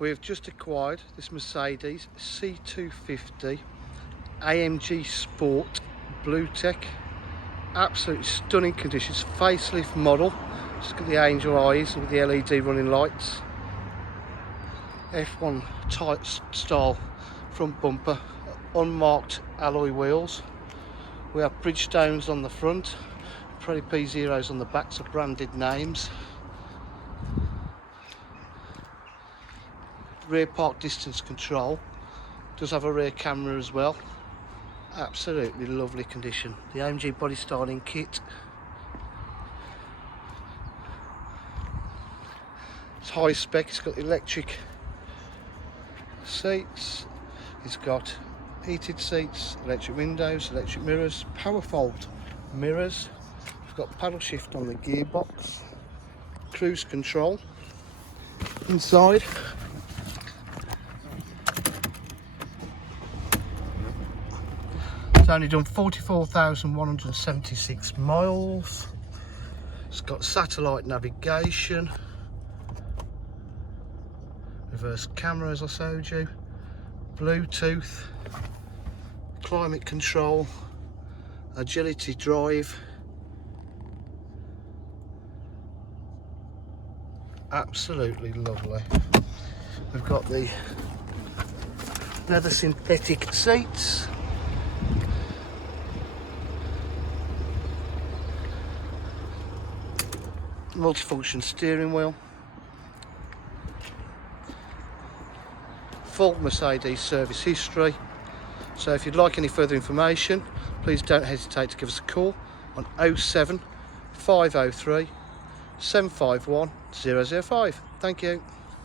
We've just acquired this Mercedes C250 AMG Sport Blue Tech. Absolutely stunning conditions, facelift model. Just got the angel eyes with the LED running lights. F1 type style front bumper, unmarked alloy wheels. We have Bridgestones on the front, Pretty P0s on the back, so branded names. Rear park distance control, does have a rear camera as well. Absolutely lovely condition. The AMG body styling kit. It's high spec, it's got electric seats, it's got heated seats, electric windows, electric mirrors, power fold mirrors. We've got paddle shift on the gearbox, cruise control inside. It's only done 44,176 miles. It's got satellite navigation, reverse camera as I showed you, Bluetooth, climate control, agility drive. Absolutely lovely. We've got the leather synthetic seats. Multifunction steering wheel. Full Mercedes service history. So if you'd like any further information, please don't hesitate to give us a call on 07 503 751 005. Thank you.